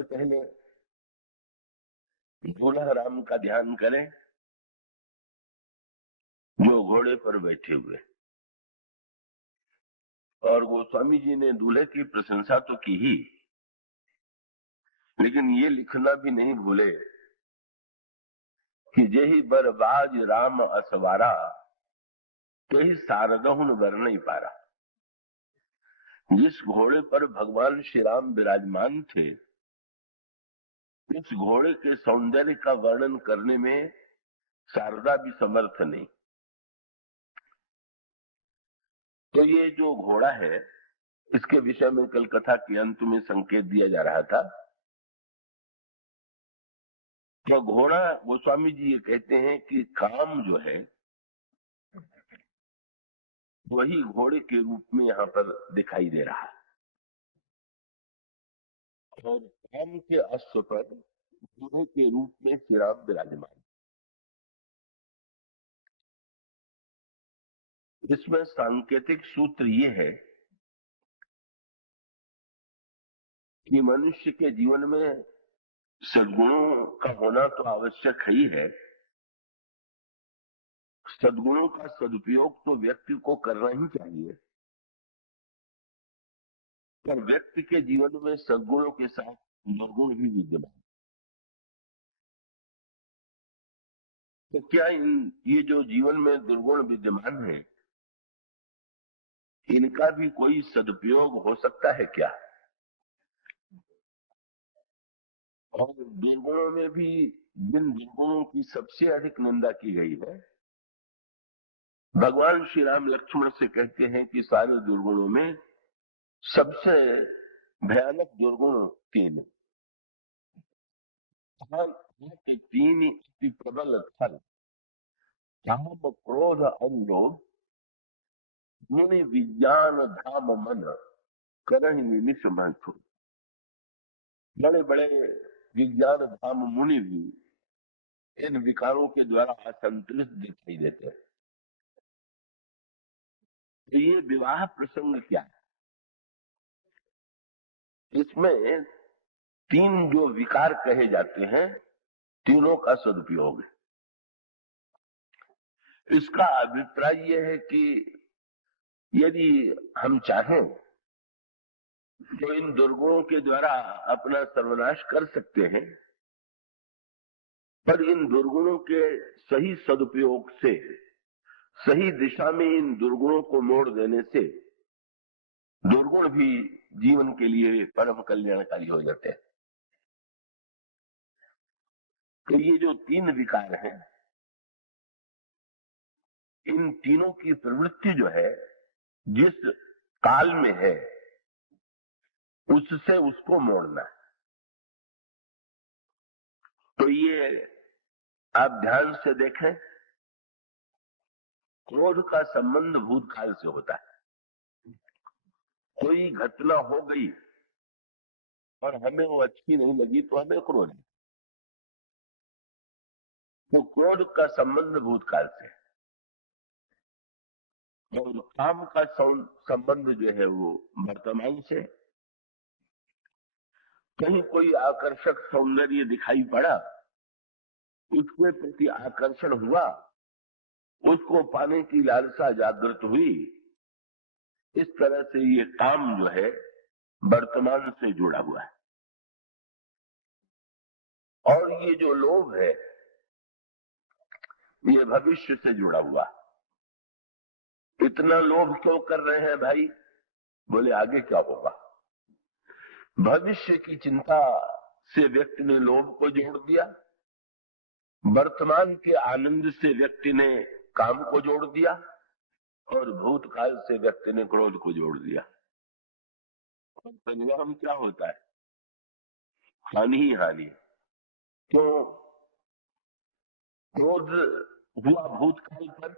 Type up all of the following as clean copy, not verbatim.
सबसे पहले दूल्हा राम का ध्यान करें जो घोड़े पर बैठे हुए। और गोस्वामी जी ने दूल्हे की प्रशंसा तो की ही, लेकिन ये लिखना भी नहीं भूले कि जेहि बरबाज राम असवारा तेहि सारदहुन वर नहीं पारा। जिस घोड़े पर भगवान श्री राम विराजमान थे, उस घोड़े के सौंदर्य का वर्णन करने में शारदा भी समर्थ नहीं। तो ये जो घोड़ा है, इसके विषय में कल कथा के अंत में संकेत दिया जा रहा था। तो घोड़ा, गोस्वामी जी ये कहते हैं कि काम जो है वही घोड़े के रूप में यहाँ पर दिखाई दे रहा है, और काम के अश्व पर घोड़े के रूप में श्री राम विराजमान। इसमें सांकेतिक सूत्र ये है कि मनुष्य के जीवन में सद्गुणों का होना तो आवश्यक ही है। सद्गुणों का सदुपयोग तो व्यक्ति को करना ही चाहिए, पर व्यक्ति के जीवन में सद्गुणों के साथ दुर्गुण भी विद्यमान। तो क्या ये जो जीवन में दुर्गुण विद्यमान है, इनका भी कोई सदुपयोग हो सकता है क्या? और दुर्गुणों में भी जिन दुर्गुणों की सबसे अधिक निंदा की गई है, भगवान श्री राम लक्ष्मण से कहते हैं कि सारे दुर्गुणों में सबसे भयानक दुर्गुण तीन। तीन अति प्रबल फल, काम क्रोध और लोभ, मुनि विज्ञान धाम मन करहि निमिष मंथु। बड़े बड़े विज्ञान धाम मुनि भी इन विकारों के द्वारा असंतुलित दिखाई देते हैं। तो ये विवाह प्रसंग क्या है? इसमें तीन जो विकार कहे जाते हैं, तीनों का सदुपयोग है। इसका अभिप्राय यह है कि यदि हम चाहें तो इन दुर्गुणों के द्वारा अपना सर्वनाश कर सकते हैं, पर इन दुर्गुणों के सही सदुपयोग से, सही दिशा में इन दुर्गुणों को मोड़ देने से दुर्गुण भी जीवन के लिए परम कल्याणकारी हो जाते हैं। तो ये जो तीन विकार हैं, इन तीनों की प्रवृत्ति जो है जिस काल में है, उससे उसको मोड़ना है। तो ये आप ध्यान से देखें, क्रोध का संबंध भूतकाल से होता है। कोई घटना हो गई और हमें वो अच्छी नहीं लगी तो हमें क्रोध है। तो क्रोध का संबंध भूतकाल से, और काम का संबंध जो है वो वर्तमान से। कहीं कोई आकर्षक सौंदर्य दिखाई पड़ा, उसके प्रति आकर्षण हुआ, उसको पाने की लालसा जागृत हुई। इस तरह से ये काम जो है वर्तमान से जुड़ा हुआ है। और ये जो लोभ है, ये भविष्य से जुड़ा हुआ। इतना लोभ क्यों कर रहे हैं भाई? बोले आगे क्या होगा। भविष्य की चिंता से व्यक्ति ने लोभ को जोड़ दिया, वर्तमान के आनंद से व्यक्ति ने काम को जोड़ दिया, और भूतकाल से व्यक्ति ने क्रोध को जोड़ दिया। और परिणाम क्या होता है? हानि ही हानि। तो क्रोध हुआ भूतकाल पर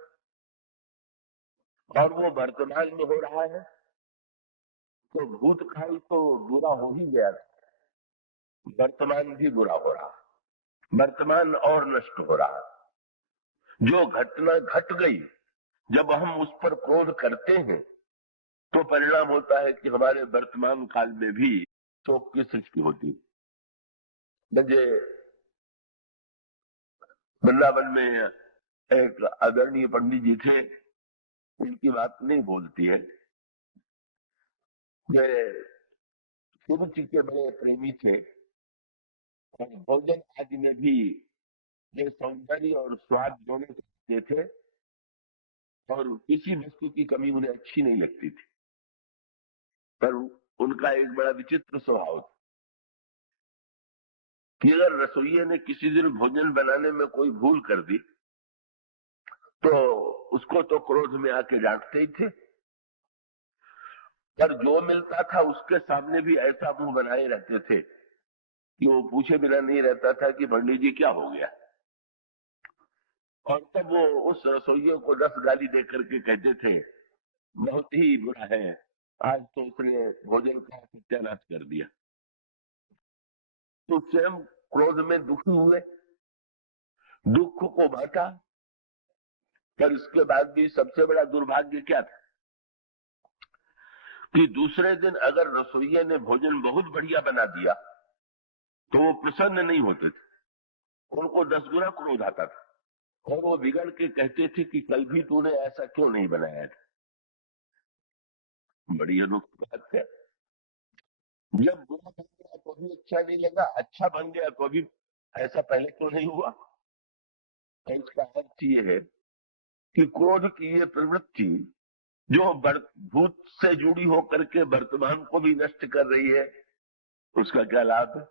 और वो वर्तमान में हो रहा है, तो भूतकाल तो बुरा हो ही गया, वर्तमान भी बुरा हो रहा, वर्तमान और नष्ट हो रहा। जो घटना घट गई, जब हम उस पर क्रोध करते हैं तो परिणाम होता है कि हमारे वर्तमान काल में भी शोक की सृष्टि होती है। मुझे वृंदावन में एक आदरणीय पंडित जी थे, उनकी बात नहीं बोलती है। वे शिव जी के बड़े प्रेमी थे और भोजन आदि में भी ये सौंदर्य और स्वाद दोनों चाहते थे और किसी वस्तु की कमी उन्हें अच्छी नहीं लगती थी। पर उनका एक बड़ा विचित्र स्वभाव था कि अगर रसोइये ने किसी दिन भोजन बनाने में कोई भूल कर दी तो उसको तो क्रोध में आके डांटते ही थे, पर जो मिलता था उसके सामने भी ऐसा मुंह बनाए रहते थे कि वो पूछे बिना नहीं रहता था कि पंडित जी क्या हो गया। और तब वो उस रसोइये को 10 गाली दे करके कहते थे, बहुत ही बुरा है, आज तो उसने भोजन का सत्यानाश कर दिया। तो स्वयं क्रोध में दुखी हुए, दुख को बांटा, पर इसके बाद भी सबसे बड़ा दुर्भाग्य क्या था कि दूसरे दिन अगर रसोइये ने भोजन बहुत बढ़िया बना दिया तो वो प्रसन्न नहीं होते थे, उनको 10 गुना क्रोध आता था और वो बिगड़ के कहते थे कि कल भी तूने ऐसा क्यों नहीं बनाया था। बड़ी अनोखी बात है, जब बुरा बन गया तो भी अच्छा नहीं लगा, अच्छा बन गया तो भी ऐसा पहले क्यों नहीं हुआ। तो इसका अर्थ ये है कि क्रोध की ये प्रवृत्ति जो भूत से जुड़ी होकर के वर्तमान को भी नष्ट कर रही है, उसका क्या लाभ है।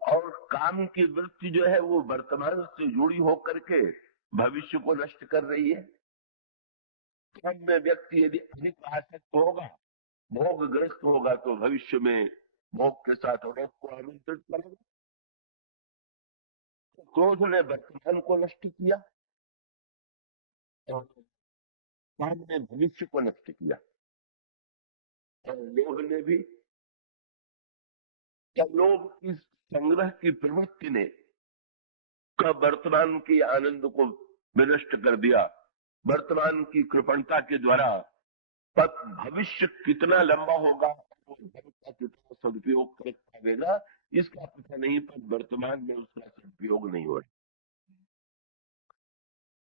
और काम की वृत्ति जो है वो वर्तमान से जुड़ी होकर के भविष्य को नष्ट कर रही है। काम में व्यक्ति यदि अधिक आसक्त होगा, भोगग्रस्त होगा, तो भविष्य में भोग के साथ अनोख को आमंत्रित करेगा। तो क्रोध ने वर्तमान को नष्ट किया और काम ने भविष्य को नष्ट किया, और लोभ ने भी, क्या लोभ की संग्रह की प्रवृत्ति ने कब वर्तमान के आनंद को विनष्ट कर दिया। वर्तमान की कृपणता के द्वारा तब भविष्य कितना लंबा होगा, वो धन का कितना सदुपयोग कर पाएगा इसका पता नहीं, पर वर्तमान में उसका सदुपयोग नहीं हो रहा।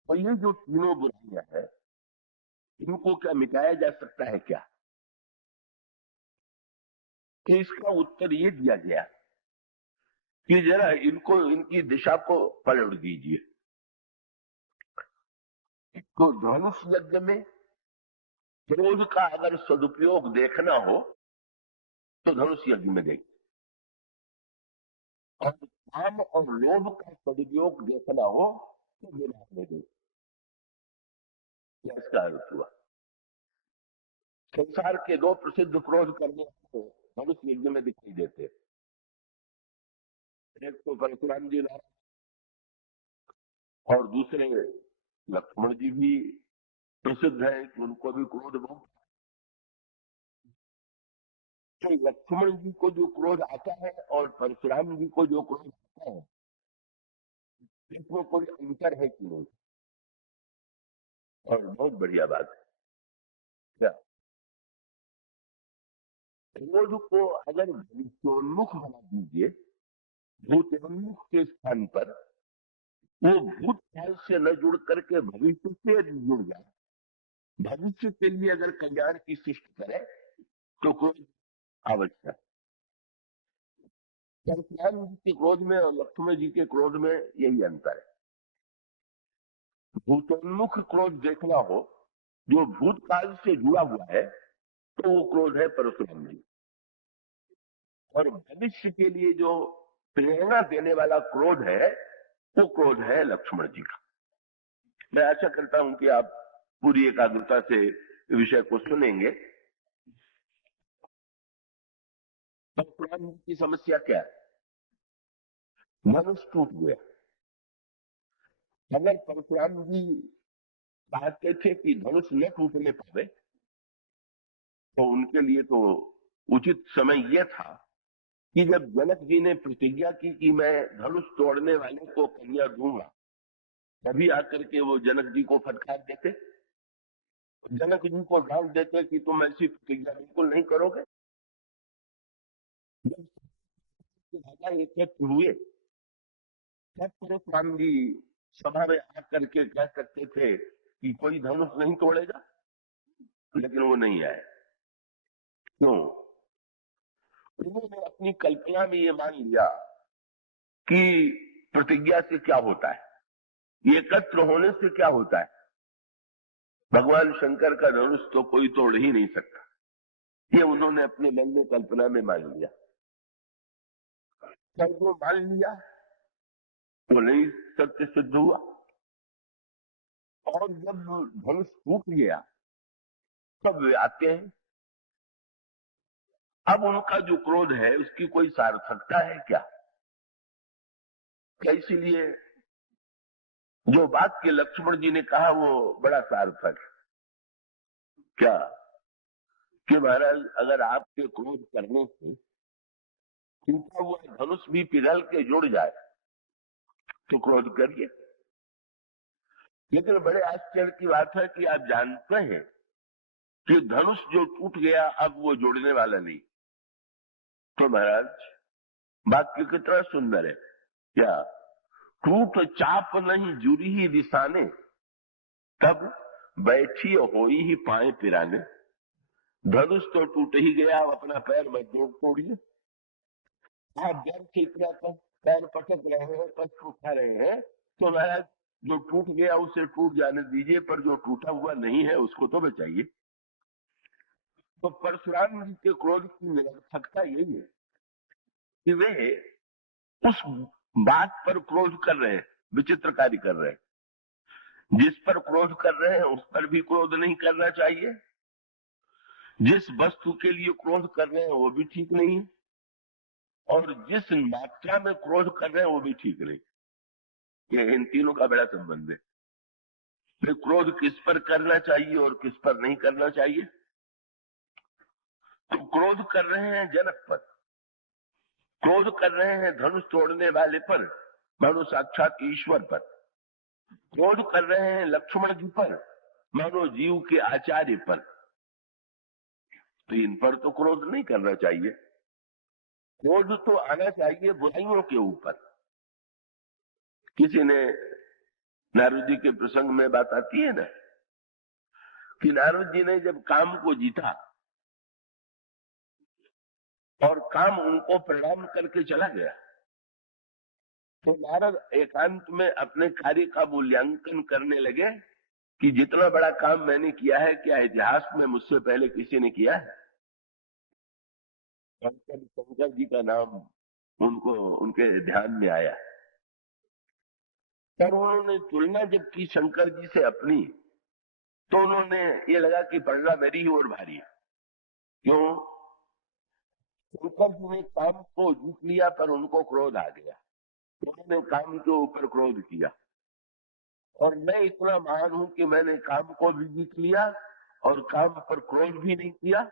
और ये जो तीनों बुराइयां हैं, इनको क्या मिटाया जा सकता है क्या। कि इसका उत्तर ये दिया गया कि जरा इनको, इनकी दिशा को पलट दीजिए। तो धनुष यज्ञ में क्रोध का अगर सदुपयोग देखना हो तो धनुष यज्ञ में देखिए, और काम और लोभ का सदुपयोग देखना हो तो विवाह में देखिए। इसका अर्थ हुआ संसार के दो प्रसिद्ध क्रोध करने वाले धनुष यज्ञ में दिखाई देते। एक तो परशुराम जी और दूसरे लक्ष्मण जी भी प्रसिद्ध है कि उनको भी क्रोध बहुत। तो लक्ष्मण जी को जो क्रोध आता है और परशुराम जी को जो क्रोध आता है, इसमें कोई अंतर है कि नहीं। और बहुत बढ़िया बात है क्या, क्रोध को अगर भविष्योन्मुख बना दीजिए, भूतोन्मुख के स्थान पर वो भूतकाल से न जुड़ करके भविष्य से जुड़ जाए, भविष्य के लिए अगर कल्याण की सृष्टि करे तो क्रोध आवश्यक। परशुराम जी के क्रोध में और लक्ष्मण जी के क्रोध में यही अंतर है। भूतोन्मुख क्रोध देखना हो जो भूतकाल से जुड़ा हुआ है तो वो क्रोध है परशुराम जी, और भविष्य के लिए जो प्रेरणा देने वाला क्रोध है वो क्रोध है लक्ष्मण जी का। मैं आशा करता हूं कि आप पूरी एकाग्रता से विषय को सुनेंगे। परशुराम जी की समस्या क्या है, धनुष टूट गया। अगर परशुराम जी चाहते थे कि धनुष न टूटने पावे तो उनके लिए तो उचित समय यह था कि जब जनक जी ने प्रतिज्ञा की कि मैं धनुष तोड़ने वाले को कन्या दूंगा, तभी आकर के वो जनक जी को फटकार देते, जनक जी को डांट देते कि तुम ऐसी प्रतिज्ञा बिल्कुल नहीं करोगे। के राजा एकत्र हुए, सब परशुराम जी सभा में आकर के कह सकते थे कि कोई धनुष नहीं तोड़ेगा, लेकिन वो नहीं आए। क्यों? उन्होंने अपनी कल्पना में ये मान लिया कि प्रतिज्ञा से क्या होता है, एकत्र होने से क्या होता है, भगवान शंकर का धनुष तो कोई तोड़ ही नहीं सकता। ये उन्होंने अपने मन में कल्पना में मान लिया। जब वो मान लिया तो नहीं सत्य सिद्ध हुआ, और जब धनुष टूट गया तब वे आते हैं। अब उनका जो क्रोध है उसकी कोई सार्थकता है क्या? इसीलिए जो वाक्य लक्ष्मण जी ने कहा वो बड़ा सार्थक है। क्या कि महाराज, अगर आपके क्रोध करने से टूटा हुआ धनुष भी पिघल के जुड़ जाए तो क्रोध करिए। लेकिन बड़े आश्चर्य की बात है कि आप जानते हैं कि धनुष जो टूट गया अब वो जोड़ने वाला नहीं। तो महाराज वाक्य कितना सुंदर है। क्या? टूट चाप नहीं जुरी ही दिशाने, तब बैठी होई ही पाए पिराने। धनुष तो टूट ही गया, अब अपना पैर मत तोड़िए। आप जब ठीक रहकर पैर पटक रहे हैं, कष्ट उठा रहे हैं, तो महाराज जो टूट गया उसे टूट जाने दीजिए, पर जो टूटा हुआ नहीं है उसको तो बचाइए। तो परशुराम जी के क्रोध की निरर्थकता यही है कि वे उस बात पर क्रोध कर रहे हैं, विचित्र कार्य कर रहे हैं। जिस पर क्रोध कर रहे हैं उस पर भी क्रोध नहीं करना चाहिए, जिस वस्तु के लिए क्रोध कर रहे हैं वो भी ठीक नहीं है, और जिस मात्रा में क्रोध कर रहे हैं वो भी ठीक नहीं। ये इन तीनों का बड़ा संबंध है। फिर क्रोध किस पर करना चाहिए और किस पर नहीं करना चाहिए? तो क्रोध कर रहे हैं जनक पर, क्रोध कर रहे हैं धनुष तोड़ने वाले पर, मानो साक्षात ईश्वर पर, क्रोध कर रहे हैं लक्ष्मण जी पर, मानो जीव के आचार्य पर। तो इन पर तो क्रोध नहीं करना चाहिए। क्रोध तो आना चाहिए बुराइयों के ऊपर। किसी ने, नारद जी के प्रसंग में बात आती है ना कि नारद जी ने जब काम को जीता और काम उनको प्रणाम करके चला गया, तो नारद एकांत में अपने कार्य का मूल्यांकन करने लगे कि जितना बड़ा काम मैंने किया है, क्या इतिहास में मुझसे पहले किसी ने किया है? शंकर जी का नाम उनको, उनके ध्यान में आया। पर उन्होंने तुलना जब की शंकर जी से अपनी, तो उन्होंने ये लगा कि पलड़ा मेरी ही ओर भारी है। क्यों? शंकर जी ने काम को जीत लिया पर उनको क्रोध आ गया, उन्होंने काम के ऊपर क्रोध किया। और मैं इतना महान हूं कि मैंने काम को भी जीत लिया और काम पर क्रोध भी नहीं किया,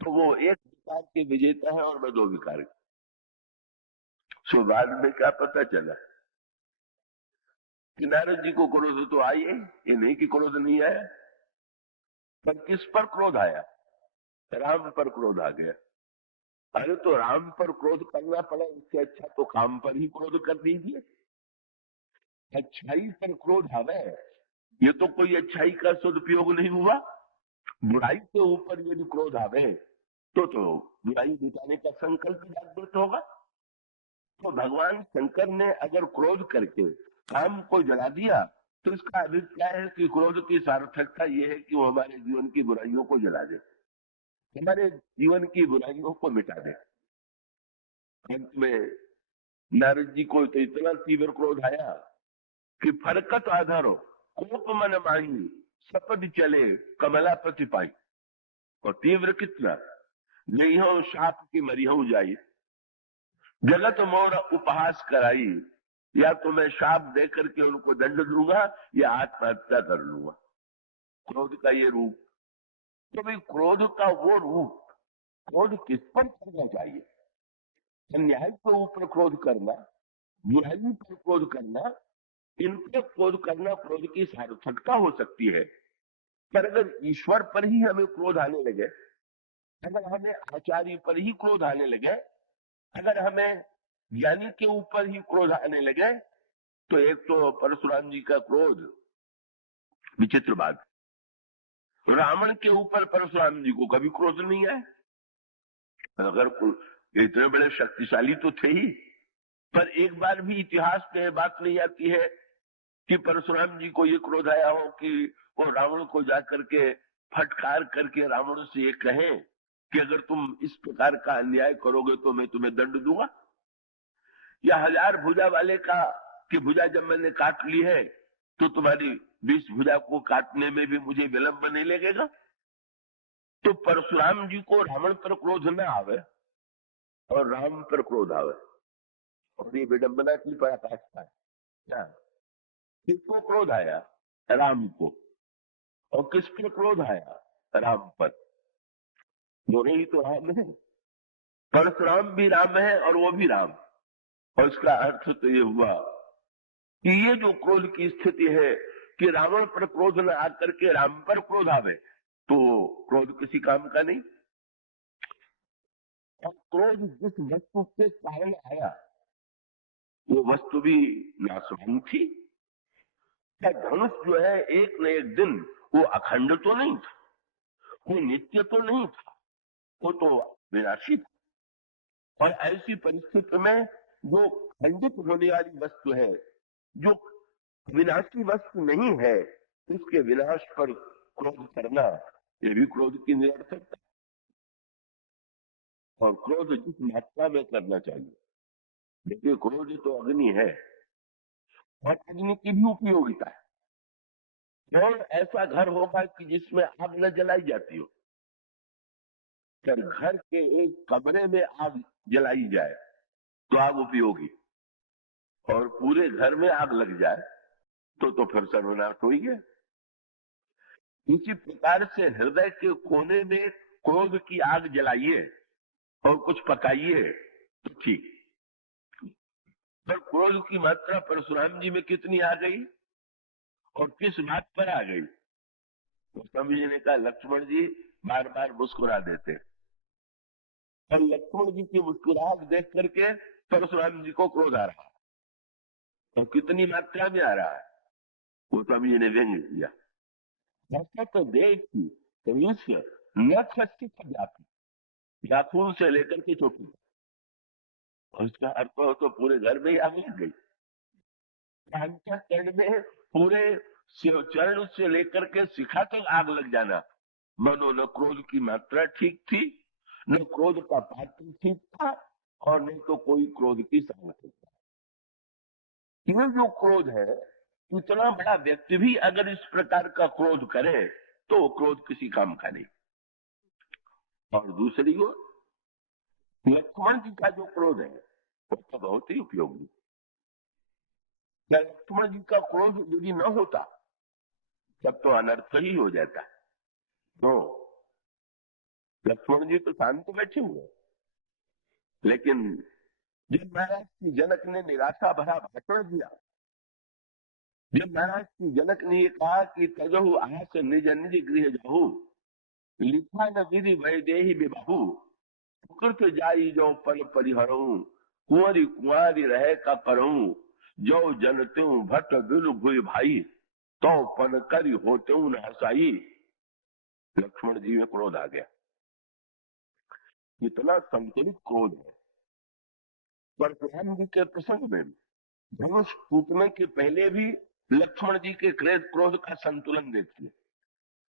तो वो एक विकार के विजेता है और मैं दो विकार के। सो बाद में क्या पता चला कि नारद जी को क्रोध तो आए, ये नहीं कि क्रोध नहीं आया, पर किस पर क्रोध आया? राम पर क्रोध आ गया। अरे तो राम पर क्रोध करना पड़ा, इससे अच्छा तो काम पर ही क्रोध कर दीजिए। अच्छाई पर क्रोध आवे, ये तो कोई अच्छाई का सदुपयोग नहीं हुआ। बुराई के ऊपर यदि क्रोध आवे तो बुराई मिटाने का संकल्प जागृत होगा। तो भगवान शंकर ने अगर क्रोध करके काम को जला दिया, तो इसका अभिप्राय है कि क्रोध की सार्थकता यह है कि वो हमारे जीवन की बुराइयों को जला दे, हमारे जीवन की बुराइयों को मिटा दे। अंत में नारद जी को तो इतना तीव्र क्रोध आया कि फरकत आधारो कोप मन माही, सपद चले कमलापति पाई। और तीव्र कितना, नहीं शाप की मरिहो जाई, जगत मोर उपहास कराई। या तो मैं शाप दे करके उनको दंड दूंगा या आत्महत्या कर लूंगा। क्रोध का ये रूप। तो भाई क्रोध का वो रूप, क्रोध किस पर करना चाहिए? अन्याय के ऊपर क्रोध करना, बुराई पर क्रोध करना, इन पर क्रोध करना क्रोध की सार्थकता हो सकती है। पर अगर ईश्वर पर ही हमें क्रोध आने लगे, अगर हमें आचार्य पर ही क्रोध आने लगे, अगर हमें ज्ञानी के ऊपर ही क्रोध आने लगे, तो एक तो परशुराम जी का क्रोध विचित्र बात, रावण के ऊपर परशुराम जी को कभी क्रोध नहीं आया। अगर इतने बड़े शक्तिशाली तो थे ही, पर एक बार भी इतिहास में बात नहीं आती है कि परशुराम जी को ये क्रोध आया हो कि वो रावण को जाकर के फटकार करके रावण से ये कहें कि अगर तुम इस प्रकार का अन्याय करोगे तो मैं तुम्हें दंड दूंगा, या 1000 भुजा वाले का कि भुजा जब मैंने काट ली है तो तुम्हारी 20 भुजा को काटने में भी मुझे विलंब नहीं लगेगा। तो परशुराम जी को रावण पर क्रोध न आवे और राम पर क्रोध आवे, और ये विडंबना की पराकाष्ठा है। क्या किसको क्रोध आया? राम को। और किस पर क्रोध आया? राम पर। दोनों ही तो राम है, परशुराम भी राम है और वो भी राम। और इसका अर्थ तो ये हुआ कि ये जो क्रोध की स्थिति है कि रावण पर क्रोध न आकर के राम पर क्रोध आवे, तो क्रोध किसी काम का नहीं। और क्रोध जिस वस्तु के कारण आया वो वस्तु भी नाशवान थी। क्या धनुष जो है एक न एक दिन वो अखंड तो नहीं था, वो नित्य तो नहीं था, वो तो विनाशी था। और ऐसी परिस्थिति में जो खंडित होने वाली वस्तु है, जो विनाशी वस्तु नहीं है, उसके विनाश पर क्रोध करना ये भी क्रोध की निरर्थकता। और क्रोध जिस मात्रा में करना चाहिए, देखिए क्रोध तो अग्नि है और अग्नि की भी उपयोगिता है। कौन ऐसा घर होगा कि जिसमें आग न जलाई जाती हो? अगर घर के एक कमरे में आग जलाई जाए तो आग उपयोगी, और पूरे घर में आग लग जाए तो फिर सर्वनाश हो ही गया। इसी प्रकार से हृदय के कोने में क्रोध की आग जलाइए और कुछ पकाइए तो ठीक। पर क्रोध की मात्रा परशुराम जी में कितनी आ गई और किस बात पर आ गई? तो स्वामी जी ने कहा लक्ष्मण जी बार बार मुस्कुरा देते, और लक्ष्मण जी की मुस्कुराहट देख करके परशुराम जी को क्रोध आ रहा है। और कितनी मात्रा में आ रहा है वो स्वामी जी ने व्यंग्य किया। ऐसा तो देखी मनुष्य न खस्ती जाती, नाखून से लेकर के चोटी, और इसका अर्थ तो पूरे घर में ही आग लग गई। अंतःकरण में पूरे चरण से लेकर के शिखा तक आग लग जाना। मनो न क्रोध की मात्रा ठीक थी, न क्रोध का पात्र ठीक था, और न तो कोई क्रोध की सामर्थ्य था। ये जो क्रोध है, इतना बड़ा व्यक्ति भी अगर इस प्रकार का क्रोध करे तो क्रोध किसी काम का नहीं। और दूसरी ओर लक्ष्मण जी का जो क्रोध है वो तो बहुत ही उपयोगी। लक्ष्मण जी का क्रोध यदि न होता तब तो अनर्थ ही हो जाता। तो लक्ष्मण जी तो शांत बैठे हुए, लेकिन जब महाराज श्री जनक ने निराशा भरा भाषण दिया, जब महाराज श्री जनक ने ये कहा कि तजहु आस निज निज गृह जाहु, लिखा न विधि वैदेही विबाहु, कृत जाई जो पल परिहरऊ, कुंवरी कुंवारी रहे का करऊं, जो जनते भट्ट बिल भुई भाई, तो पन करी होते न हसाई। लक्ष्मण जी में क्रोध आ गया, इतना संतुलित क्रोध है। परशुराम जी के प्रसंग में धनुष टूटने के पहले भी लक्ष्मण जी के क्रोध का संतुलन देखिए,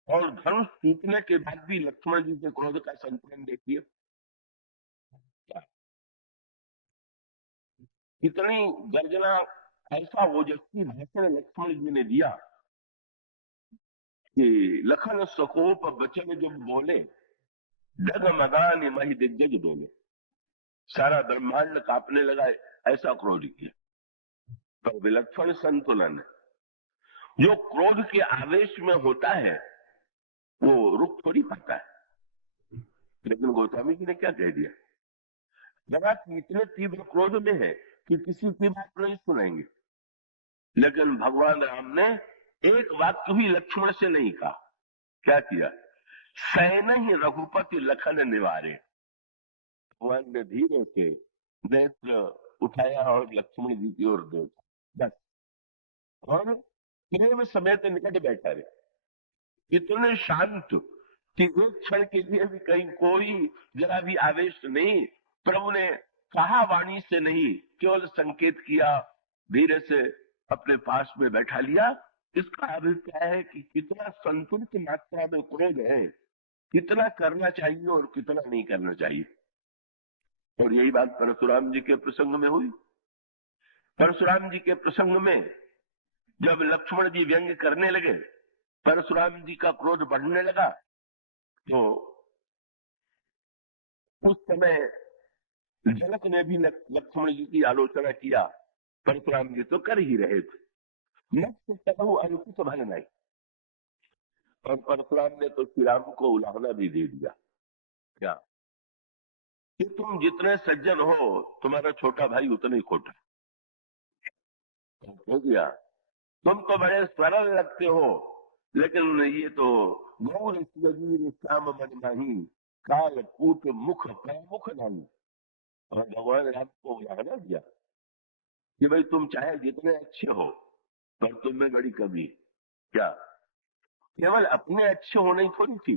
और धनुष टूटने के बाद भी लक्ष्मण जी के क्रोध का संतुलन देखिए। इतनी गर्जना, ऐसा ओजस्वी भाषण लक्ष्मण जी ने दिया कि लखन सकोप बचन जब बोले, डगमगान मही दिग्गज डोले। सारा ब्रह्मांड कांपने लगा, ऐसा क्रोध किया। पर विलक्षण संतुलन है। जो क्रोध के आवेश में होता है वो रुक थोड़ी पाता है। लेकिन गोस्वामी जी ने क्या कह दिया, जरा इतने तीव्र क्रोध में है कि किसी की बात नहीं सुनेंगे। लेकिन भगवान राम ने एक वाक्य भी लक्ष्मण से नहीं कहा। क्या किया? सैन ही रघुपति लखन निवारे। भगवान ने धीरे से नेत्र उठाया और लक्ष्मण जी की ओर देखा, बस। और प्रेम समेत निकट बैठा रहे, इतने शांत कि एक क्षण के लिए भी कहीं कोई जरा भी आवेश नहीं। प्रभु ने कहा वाणी से नहीं, केवल संकेत किया, धीरे से अपने पास में बैठा लिया। इसका अभिप्राय है कि कितना संतुलित मात्रा में क्रोध है, कितना करना चाहिए और कितना नहीं करना चाहिए। और यही बात परशुराम जी के प्रसंग में हुई। परशुराम जी के प्रसंग में जब लक्ष्मण जी व्यंग करने लगे, परशुराम जी का क्रोध बढ़ने लगा, तो उस समय जनक ने भी लक्ष्मण जी की आलोचना किया। परशुराम जी तो कर ही रहे थे, नष्ट कहूं अनुचित भल नहीं। और परशुराम ने तो श्री राम को उलाहना भी दे दिया, क्या कि तुम जितने सज्जन हो, तुम्हारा छोटा भाई उतना ही खोटा हो गया। तुम तो बड़े सरल लगते हो, लेकिन ये तो गौर श्याम मन नहीं, काल कूट मुख मुख नहीं। और भगवान राम को उलाहना दिया कि भाई तुम चाहे जितने अच्छे हो, पर तुम में बड़ी कमी। क्या केवल अपने अच्छे होने ही थोड़ी थी,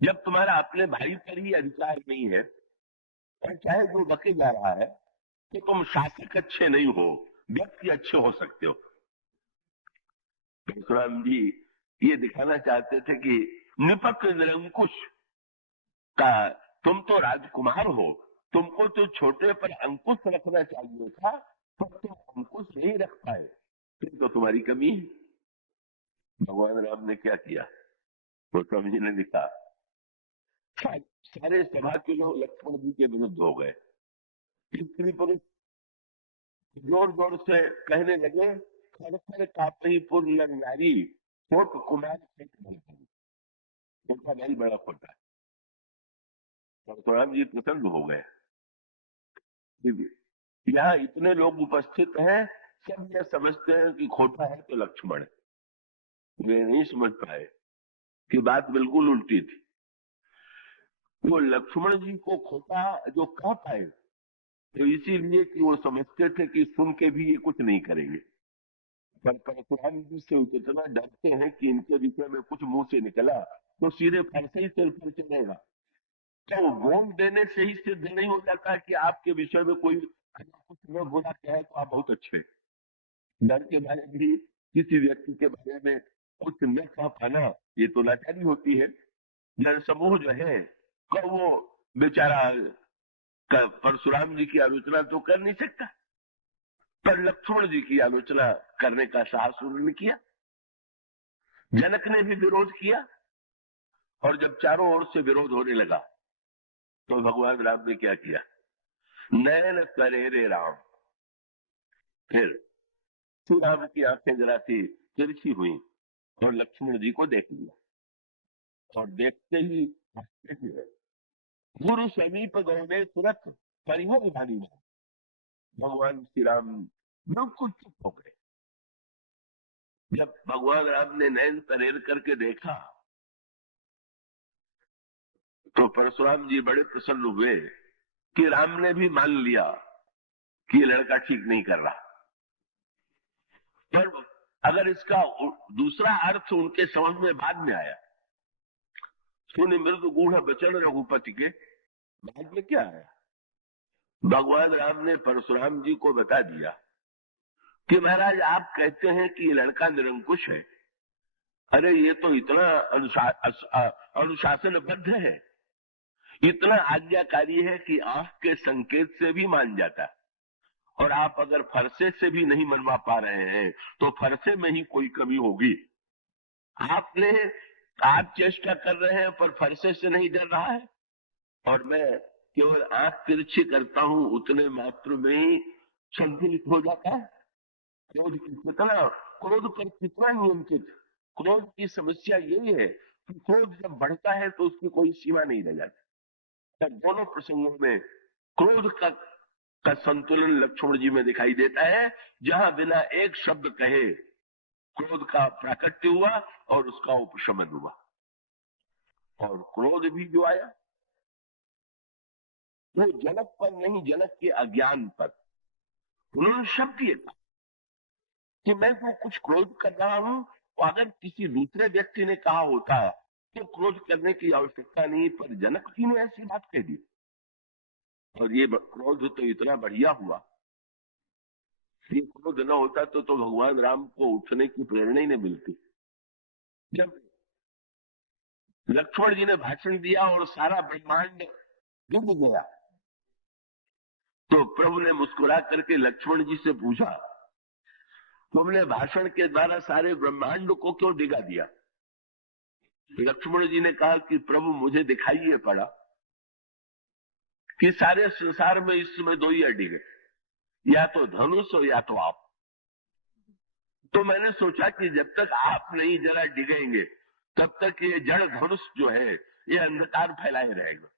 जब तुम्हारा अपने भाई पर ही अधिकार नहीं है और चाहे जो बके जा रहा है, तो तुम शासक अच्छे नहीं हो, व्यक्ति अच्छे हो सकते हो। परशुराम जी ये दिखाना चाहते थे कि निपक निरंकुश का, तुम तो राजकुमार हो, तुमको तो छोटे पर अंकुश रखना चाहिए था, पर तुम अंकुश नहीं रख पाए, फिर तो तुम्हारी कमी है। भगवान राम ने क्या किया, तो स्वामी जी ने लिखा, सारे सभा के लोग लक्ष्मण जी के विरुद्ध हो गए। स्त्री पुरुष जोर जोर से कहने लगे, खर कापी पुर नर नारी, छोट कुमार छोटा भाई बड़ा खोटा। परशुराम जी प्रसन्न हो गए। यहाँ इतने लोग उपस्थित हैं, सब ये समझते हैं कि खोटा है तो लक्ष्मण है। वे नहीं समझ पाए कि बात बिल्कुल उल्टी थी। वो लक्ष्मण जी को खोटा जो कह पाए, तो इसीलिए कि वो समझते थे कि सुन के भी ये कुछ नहीं करेंगे। पर परशुराम जी से इतना डरते हैं कि इनके विषय में कुछ मुंह से निकला तो सीधे फरसे ही सिर पर चलेगा। तो वोट देने से ही सिद्ध नहीं हो जाता कि आपके विषय में कोई कुछ न बोला क्या है तो आप बहुत अच्छे। डर के बारे में भी किसी व्यक्ति के बारे में कुछ न कह पाना, ये तो लाचारी होती है। जन समूह जो है, को वो बेचारा परशुराम जी की आलोचना तो कर नहीं सकता, पर लक्ष्मण जी की आलोचना करने का साहस उन्होंने किया। जनक ने भी विरोध किया, और जब चारों ओर से विरोध होने लगा, तो भगवान राम ने क्या किया, नयन करे रे राम। फिर श्री राम की आंखें जरा सी तिरछी हुई और लक्ष्मण जी को देख लिया, और देखते ही गुरु समीप गौने तुरंत परिहर वाणी में भगवान श्री राम बिल्कुल चुप हो गए। जब भगवान राम ने नयन तरेर करके देखा, तो परशुराम जी बड़े प्रसन्न हुए कि राम ने भी मान लिया कि ये लड़का ठीक नहीं कर रहा। पर अगर इसका दूसरा अर्थ उनके समझ में बाद में आया, सुन मृदु गूढ़ वचन रघुपति के, बाद में क्या आया, भगवान राम ने परशुराम जी को बता दिया कि महाराज आप कहते हैं कि ये लड़का निरंकुश है, अरे ये तो इतना अनुशासनबद्ध है, इतना आज्ञाकारी है कि आंख के संकेत से भी मान जाता है। और आप अगर फरसे से भी नहीं मनवा पा रहे हैं, तो फरसे में ही कोई कमी होगी। आप चेष्टा कर रहे हैं पर फरसे से नहीं डर रहा है, और मैं केवल आंख तिरछी करता हूं, उतने मात्र में ही संतुलित हो जाता है। क्रोध पर कितना नियंत्रित। क्रोध की समस्या यही है कि क्रोध जब बढ़ता है तो उसकी कोई सीमा नहीं रह जाती। तब दोनों प्रसंगों में क्रोध का संतुलन लक्ष्मण जी में दिखाई देता है, जहां बिना एक शब्द कहे क्रोध का प्राकट्य हुआ और उसका उपशमन हुआ। और क्रोध भी जो आया वो जनक पर नहीं, जनक के अज्ञान पर। उन्होंने शब्द ये कहा कि मैं तो कुछ क्रोध कर रहा हूं, और अगर किसी दूसरे व्यक्ति ने कहा होता तो क्रोध करने की आवश्यकता नहीं, पर जनक जी ने ऐसी बात कह दी। और ये क्रोध तो इतना बढ़िया हुआ, ये क्रोध न होता तो भगवान राम को उठने की प्रेरणा ही नहीं मिलती। जब लक्ष्मण जी ने भाषण दिया और सारा ब्रह्मांड डूब गया, तो प्रभु ने मुस्कुरा करके लक्ष्मण जी से पूछा, तुमने भाषण के द्वारा सारे ब्रह्मांड को क्यों डिगा दिया? लक्ष्मण जी ने कहा कि प्रभु मुझे दिखाई ये पड़ा कि सारे संसार में इस समय दो ही अड्डी है, या तो धनुष और या तो आप। तो मैंने सोचा कि जब तक आप नहीं जरा डिगेंगे तब तक ये जड़ धनुष जो है ये अंधकार फैलाए रहेगा।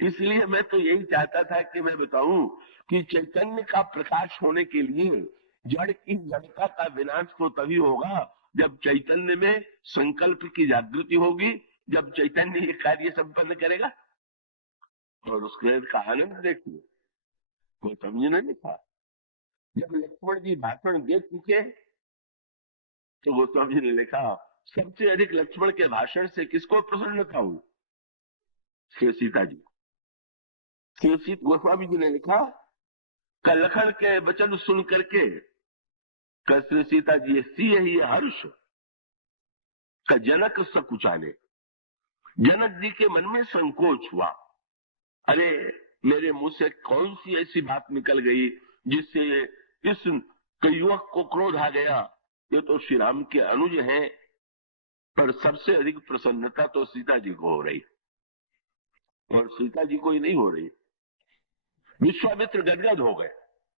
इसलिए मैं तो यही चाहता था कि मैं बताऊं कि चैतन्य का प्रकाश होने के लिए जड़ की जड़ता का विनाश तो तभी होगा जब चैतन्य में संकल्प की जागृति होगी, जब चैतन्य ये कार्य संपन्न करेगा। और उस क्रोध का आनंद देखिए, कोई समझने नहीं था। जब लक्ष्मण जी भाषण दे चुके तो गोस्वामी जी ने लिखा, सबसे अधिक लक्ष्मण के भाषण से किसको प्रसन्नता हुई? श्री सीता जी। श्री गोस्वामी जी ने लिखा, लखन के वचन सुन करके श्री सीता जी सी ही हर्ष का जनक सकुचाने। जनक जी के मन में संकोच हुआ, अरे मेरे मुंह से कौन सी ऐसी बात निकल गई जिससे इस युवक को क्रोध आ गया। ये तो श्री राम के अनुज हैं, पर सबसे अधिक प्रसन्नता तो सीता जी को हो रही, और सीता जी को ही नहीं हो रही। विश्वामित्र गदगद हो गए।